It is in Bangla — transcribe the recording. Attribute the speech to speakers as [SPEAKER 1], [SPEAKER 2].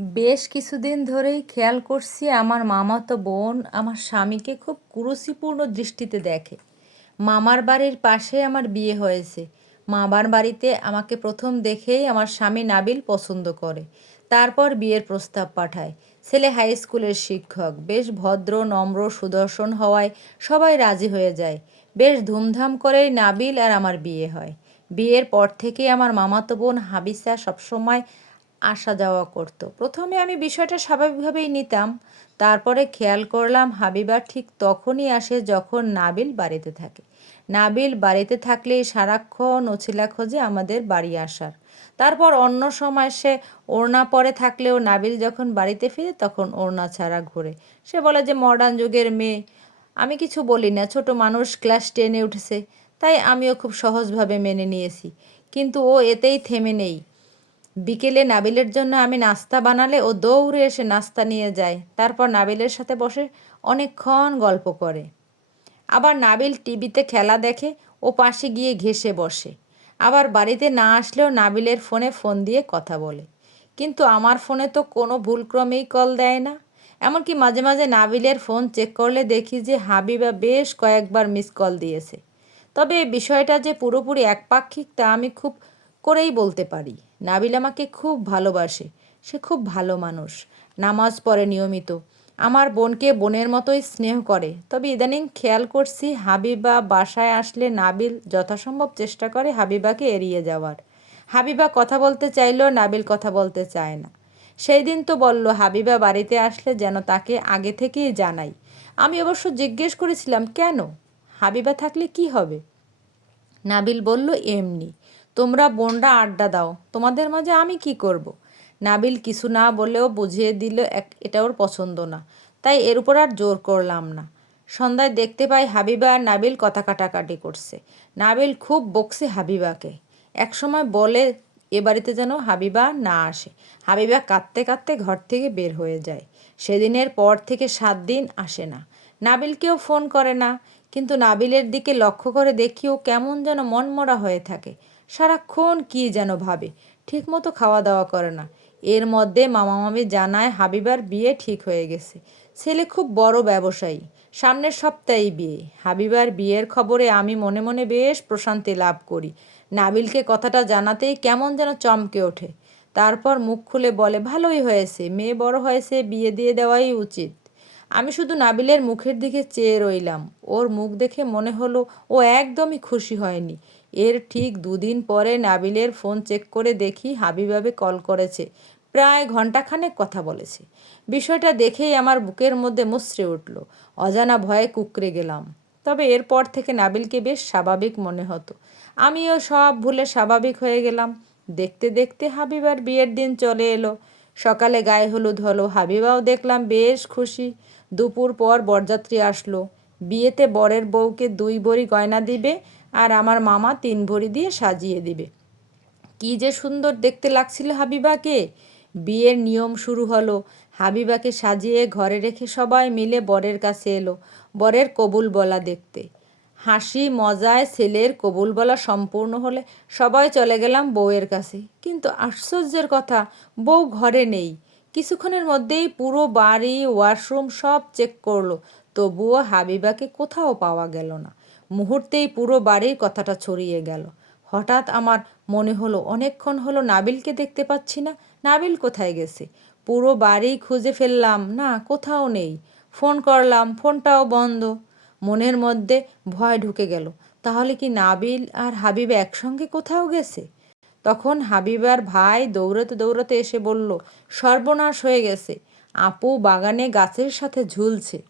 [SPEAKER 1] বেশ কিছুদিন ধরেই খেয়াল করছি আমার মামাতো বোন আমার স্বামীকে খুব কুরুচিপূর্ণ দৃষ্টিতে দেখে। মামার বাড়ির পাশে আমার বিয়ে হয়েছে। মামার বাড়িতে আমাকে প্রথম দেখেই আমার স্বামী নাবিল পছন্দ করে। তারপর বিয়ের প্রস্তাব পাঠায়। ছেলে হাই স্কুলের শিক্ষক, বেশ ভদ্র, নম্র, সুদর্শন হওয়ায় সবাই রাজি হয়ে যায়। বেশ ধুমধাম করেই নাবিল আর আমার বিয়ে হয়। বিয়ের পর থেকেই আমার মামাতো বোন হাবিসা সবসময় আসা যাওয়া করতো। প্রথমে আমি বিষয়টা স্বাভাবিকভাবেই নিতাম। তারপরে খেয়াল করলাম হাবিবা ঠিক তখনই আসে যখন নাবিল বাড়িতে থাকে। নাবিল বাড়িতে থাকলেই সারাক্ষণ ওছিলা খোঁজে আমাদের বাড়ি আসার। তারপর অন্য সময় সে ওড়না পরে থাকলেও নাবিল যখন বাড়িতে ফিরে তখন ওড়না ছাড়া ঘুরে। সে বলে যে, মডার্ন যুগের মেয়ে। আমি কিছু বলি না, ছোট মানুষ ক্লাস টেনে উঠেছে। তাই আমিও খুব সহজভাবে মেনে নিয়েছি। কিন্তু ও এতেই থেমে নেই। বিকেলে নাবিলের জন্য আমি নাস্তা বানালে ও দৌড়ে এসে নাস্তা নিয়ে যায়। তারপর নাবিলের সাথে বসে অনেকক্ষণ গল্প করে। আবার নাবিল টিভিতে খেলা দেখে ও পাশে গিয়ে ঘেসে বসে। আবার বাড়িতে না আসলেও নাবিলের ফোনে ফোন দিয়ে কথা বলে। কিন্তু আমার ফোনে তো কোনো ভুলক্রমেই কল দেয় না। এমনকি মাঝে মাঝে নাবিলের ফোন চেক করলে দেখি যে হাবিবা বেশ কয়েকবার মিস কল দিয়েছে। তবে বিষয়টা যে পুরোপুরি একপাক্ষিক তা আমি খুব করেই বলতে পারি। নাবিল আমাকে খুব ভালোবাসে। সে খুব ভালো মানুষ। নামাজ পড়ে নিয়মিত। আমার বোনকে বোনের মতোই স্নেহ করে। তবে ইদানিং খেয়াল করছি হাবিবা বাসায় আসলে নাবিল যথাসম্ভব চেষ্টা করে হাবিবাকে এড়িয়ে যাওয়ার। হাবিবা কথা বলতে চাইলেও নাবিল কথা বলতে চায় না। সেই দিন তো বলল, হাবিবা বাড়িতে আসলে যেন তাকে আগে থেকেই জানাই। আমি অবশ্য জিজ্ঞেস করেছিলাম, কেন? হাবিবা থাকলে কি হবে? নাবিল বলল, এমনি। তোমরা বোনরা আড্ডা দাও। তোমাদের মাঝে আমি কি করব। নাবিল কিছু না বলেও বুঝিয়ে দিল এক, এটা ওর পছন্দ না। তাই এর উপর আর জোর করলাম না। সন্ধ্যায় দেখতে পাই হাবিবা আর নাবিল কথা কাটাকাটি করছে। নাবিল খুব বকছে হাবিবাকে। একসময় বলে এ বাড়িতে যেন হাবিবা না আসে। হাবিবা কাঁদতে কাঁদতে ঘর থেকে বের হয়ে যায়। সেদিনের পর থেকে সাত দিন আসে না। নাবিলকেও ফোন করে না। কিন্তু নাবিলের দিকে লক্ষ্য করে দেখিও কেমন যেন মনমরা হয়ে থাকে। সারাক্ষণ কী যেন ভাবে, ঠিকমতো খাওয়া দাওয়া করে না। এর মধ্যে মামা মামি জানায় হাবিবার বিয়ে ঠিক হয়ে গেছে। ছেলে খুব বড় ব্যবসায়ী, সামনের সপ্তাহেই বিয়ে। হাবিবার বিয়ের খবরে আমি মনে মনে বেশ প্রশান্তি লাভ করি। নাবিলকে কথাটা জানাতেই কেমন যেন চমকে ওঠে। তারপর মুখ খুলে বলে, ভালোই হয়েছে, মেয়ে বড় হয়েছে, বিয়ে দিয়ে দেওয়াই উচিত। আমি শুধু নাবিলের মুখের দিকে চেয়ে রইলাম। ওর মুখ দেখে মনে হলো ও একদমই খুশি হয়নি। এর ঠিক দুদিন পরে নাবিলের ফোন চেক করে দেখি হাবিবাবে কল করেছে। প্রায় ঘন্টাখানেক কথা বলেছে। বিষয়টা দেখেই আমার বুকের মধ্যে মুচড়ে উঠল। অজানা ভয়ে কুকড়ে গেলাম। তবে এরপর থেকে নাবিলকে বেশ স্বাভাবিক মনে হতো। আমিও সব ভুলে স্বাভাবিক হয়ে গেলাম। দেখতে দেখতে হাবিবার বিয়ের দিন চলে এলো। সকালে গায়ে হলুদ হলো, হাবিবাও দেখলাম বেশ খুশি। দুপুর পর বরযাত্রী আসলো। বিয়েতে বরের বউকে দুই বড়ি গয়না দিবে আর আমার মামা তিন ভরি দিয়ে সাজিয়ে দিবে। কি যে সুন্দর দেখতে লাগছিল হাবিবাকে। বিয়ের নিয়ম শুরু হলো। হাবিবাকে সাজিয়ে ঘরে রেখে সবাই মিলে বরের কাছে এলো, বরের কবুল বলা দেখতে। হাসি, মজায় ছেলের কবুল বলা সম্পূর্ণ হলে সবাই চলে গেলাম বউয়ের কাছে। কিন্তু আশ্চর্যের কথা, বউ ঘরে নেই। কিছুক্ষণের মধ্যেই পুরো বাড়ি, ওয়াশরুম সব চেক করল। তবুও হাবিবাকে কোথাও পাওয়া গেল না। মুহূর্তেই পুরো বাড়ির কথাটা ছড়িয়ে গেল। হঠাৎ আমার মনে হলো, অনেকক্ষণ হলো নাবিলকে দেখতে পাচ্ছি না। নাবিল কোথায় গেছে? পুরো বাড়ি খুঁজে ফেললাম। না, কোথাও নেই। ফোন করলাম, ফোনটাও বন্ধ। মনের মধ্যে ভয় ঢুকে গেল। তাহলে কি নাবিল আর হাবিব একসঙ্গে কোথাও গেছে? তখন হাবিবার ভাই দৌড়াতে দৌড়াতে এসে বলল, সর্বনাশ হয়ে গেছে। আপু বাগানে গাছের সাথে ঝুলছে।